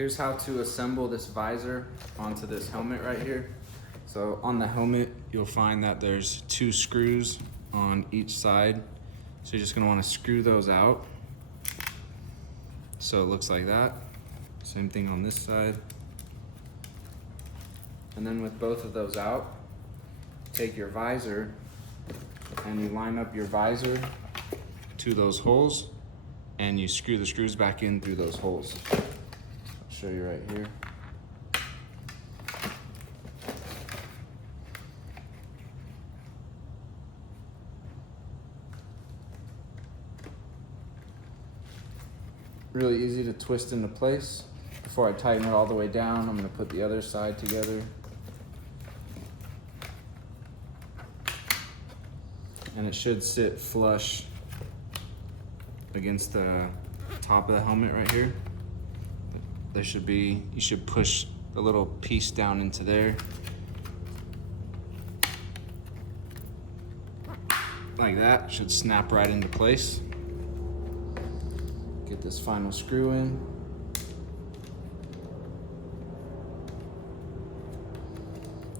Here's how to assemble this visor onto this helmet right here. So on the helmet, you'll find that there's 2 screws on each side. So you're just gonna wanna screw those out. So it looks like that. Same thing on this side. And then with both of those out, take your visor and you line up your visor to those holes and you screw the screws back in through those holes. I'll show you right here. Really easy to twist into place. Before I tighten it all the way down, I'm gonna put the other side together. And it should sit flush against the top of the helmet right here. There should be, you should push the little piece down into there. Like that, should snap right into place. Get this final screw in.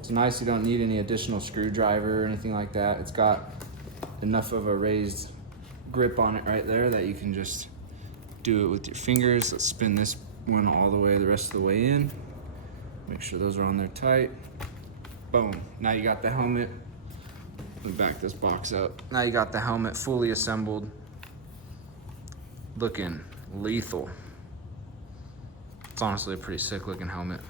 It's nice, you don't need any additional screwdriver or anything like that. It's got enough of a raised grip on it right there that you can just do it with your fingers. Let's spin this one all the way, the rest of the way in. Make sure those are on there tight. Boom, now you got the helmet. Let me back this box up. Now you got the helmet fully assembled. Looking lethal. It's honestly a pretty sick looking helmet.